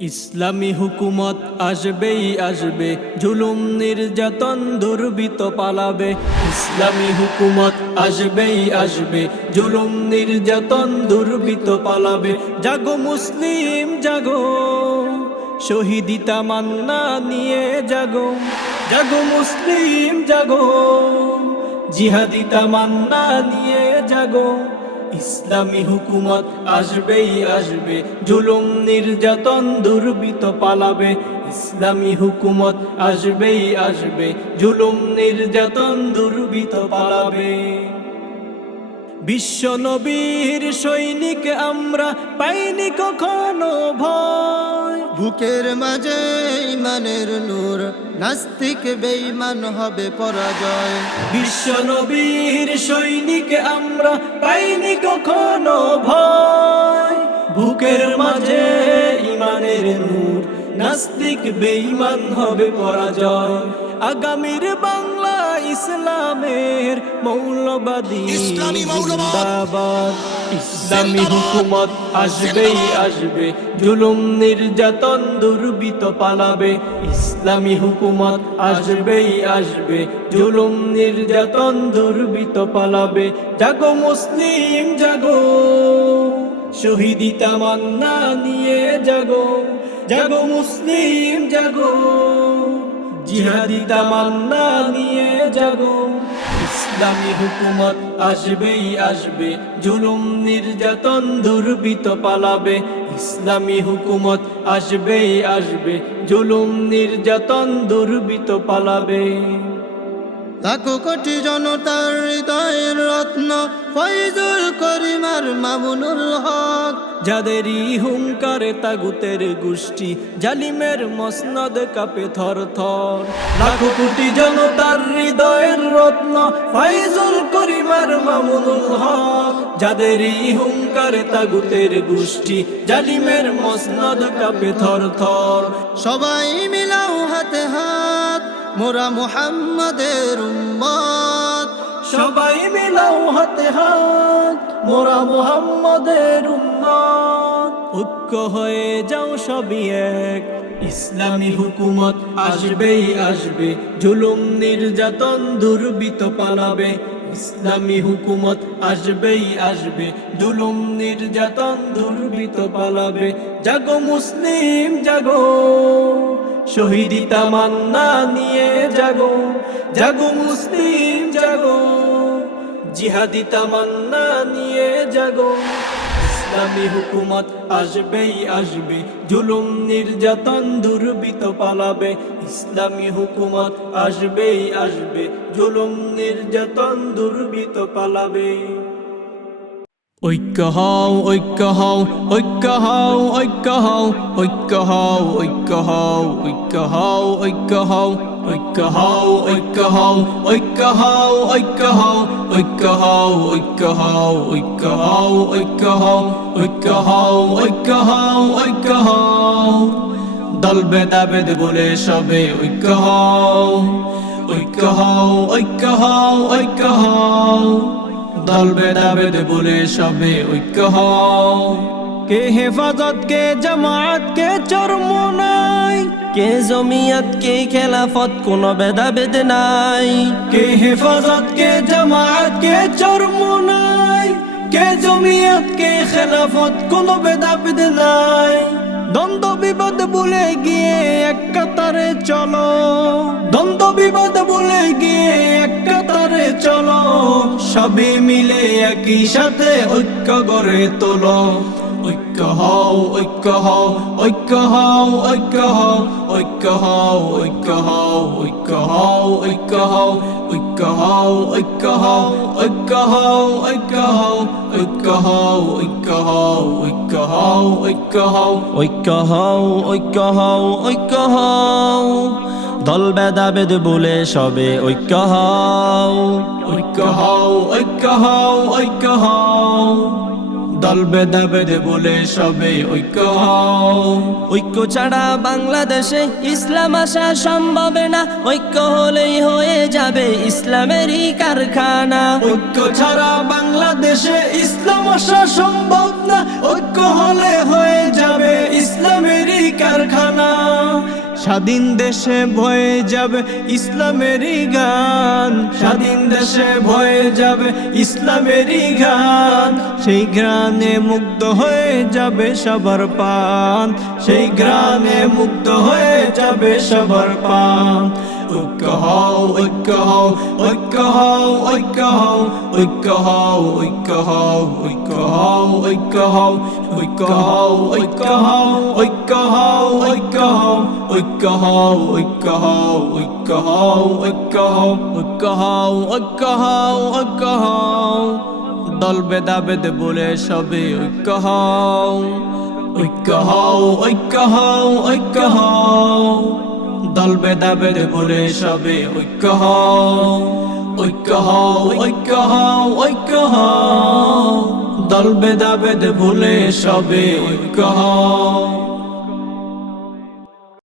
ইসলামী হুকুমত আসবেই আসবে, জুলুম নির্যাতন দুর্বৃত পালাবে। ইসলামী হুকুমত আসবেই আসবে, জুলুম নির্যাতন দুর্বৃত পালাবে। জাগো মুসলিম, জাগো। শহীদিতা মান্না নিয়ে জাগো। জাগো মুসলিম, জাগো। জিহাদিতা মান্না নিয়ে জাগো। ইসলামী হুকুমত আসবেই আসবে, জুলুম নির্যাতন দুর্বৃত পালাবে। ইসলামী হুকুমত আসবেই আসবে, জুলুম নির্যাতন দুর্বৃত পালাবে। বিশ্ব নবীর সৈনিক আমরা পাইনি কখনো ভয়। বুকের মাঝে ইমানের নূর, নাস্তিক বেঈমান হবে পরাজয়। বিশ্ব নবীর সৈনিক আমরা পাইনি কখনো ভয়। বুকের মাঝে ইমানের নূর, নাস্তিক বেঈমান হবে পরাজয়। আগামীর বাংলা ইসলামের ইসলামী মৌলবাদ। জিন্দাবাদ। ইসলামী হুকুমত আসবেই আসবে। জুলুম নির্যাতন দুর্বৃত পালাবে। ইসলামী হুকুমত আসবেই আসবে। জুলুম নির্যাতন দুর্বৃত পালাবে। জাগো মুসলিম জাগো। শহীদিতা মান্না নিয়ে জাগো। জাগো মুসলিম জাগো। জিহাদিতা মান্না নিয়ে জাগো। ইসলামী হুকুমত আসবেই আসবে। জুলুম নির্যাতন দুর্বৃত পালাবে। ইসলামী হুকুমত আসবেই আসবে। জুলুম নির্যাতন দুর্বৃত পালাবে। লাখো কোটি জনতার হৃদয়ের রত্ন ফৈজুল করিমার মামুনুল হক। যাদেরই হুঙ্কারে, তাগুতের গোষ্ঠী, জালিমের মসনদ কাপে থর থর লাখো কোটি জনতার হৃদয়ের রত্ন, ফাইজুল করিমার মামুনুল হক। যাদেরই হুঙ্কারে, তাগুতের গোষ্ঠী, জালিমের মসনদ কাপে থর থর সবাই মিলাও হাতে হাত মোরা মুহাম্মাদের উম্মত। সবাই মিলাও হাতে হাত, মোরা মুহাম্মদের উম্মত। ঐক্য হয়ে যাও সবই এক। ইসলামী হুকুমত আসবেই আসবে, জুলুম নির্যাতন দুর্বৃত পালাবে। ইসলামী হুকুমত আসবেই আসবে, জুলুম নির্যাতন দুর্বৃত পালাবে। জাগো মুসলিম, জাগো। শহীদিতা মান্না নিয়ে জাগো জাগো মুসলিম, জাগো। জিহাদি তামান্না নিয়ে জাগো। ইসলামী হুকুমত আসবেই আসবে, জুলুম নির্যাতন দুর্বৃত পালাবে। ইসলামী হুকুমত আসবেই আসবে, জুলুম নির্যাতন দুর্বৃত পালাবে। ঐক্য হও ঐক্য হও ঐক্য হও ঐক্য হও ঐক্য হও ঐক্য হও ঐক্য হও ঐক্য হও ঐক্য হও ঐক্য হও ঐক্য হও ঐক্য হও ঐক্য হও ঐক্য হও ঐক্য হও ঐক্য হও ঐক্য হও ঐক্য হও ঐক্য হও দল ভেদাভেদ বলে সবে ঐক্য হও ঐক্য হও ঐক্য হও ঐক্য হও দল ভেদাভেদ বলে সবে ঐক্য হও। কে হেফাজত, কে জামাত কে চরম নাই? কে জমিয়াত, কে খেলাফত, কোনো ভেদাভেদ নাই। কে হেফাজত, কে জামাত কে চরম নাই? কে জমিয়ত, কে খেলাফত, কোনো ভেদাভেদ নাই। দ্বন্দ্ব বিবাদ বলে গিয়ে এক কাতারে চলো। দ্বন্দ্ব বিবাদ বলে গিয়ে এক কাতারে চলো। সবে মিলে একই সাথে ঐক্য গড়ে তোলো। ঐক্য হও ঐক্য হও ঐক্য হও ঐক্য হও ঐক্য হও ঐক্য হও ঐক্য হও ঐক্য হও ঐক্য হও ঐক্য হও ঐক্য হও ঐক্য হও ঐক্য হও ঐক্য হও ঐক্য হও ঐক্য হও ঐক্য হও ঐক্য হও ঐক্য হও দল ভেদাভেদ বলে সবে ঐক্য হও ঐক্য হও ঐক্য হও ঐক্য হও দল বেদা ভেদাভেদ বলে সবে ঐক্য হও। ঐক্য ছাড়া বাংলাদেশে ইসলাম আসা সম্ভব না। ঐক্য হলেই হয়ে যাবে ইসলামেরই কারখানা। ঐক্য ছাড়া বাংলাদেশে ইসলাম আসা সম্ভব না। ঐক্য হলে স্বাধীন দেশে ভয়ে যাবে ইসলামেরই গান। স্বাধীন দেশে ভয়ে যাবে ইসলামেরই গান। সেই গ্রানে মুগ্ধ হয়ে যাবে সবার পান সেই গ্রানে মুগ্ধ হয়ে যাবে সবার পান ঐক্য হও ঐক্য হও ঐক্য হও ঐক্য হও ঐক্য হও ঐক্য হও ঐক্য হও ঐক্য হও ঐক্য হও ঐক্য হও ঐক্য হও ঐক্য হও ঐক্য হও ঐক্য হও ঐক্য হও ঐক্য হও ঐক্য হও ঐক্য হও ঐক্য হও দল বেদাবেদ বলে সবে ঐক্য হও ঐক্য হও ঐক্য হও ঐক্য দল বেদাবেদ বলে সবে ঐক্য হও। ঐক্য হও ঐক্য হও ঐক্য হও। দল বেদাবেদ ভুলে সবে ঐক্য হও।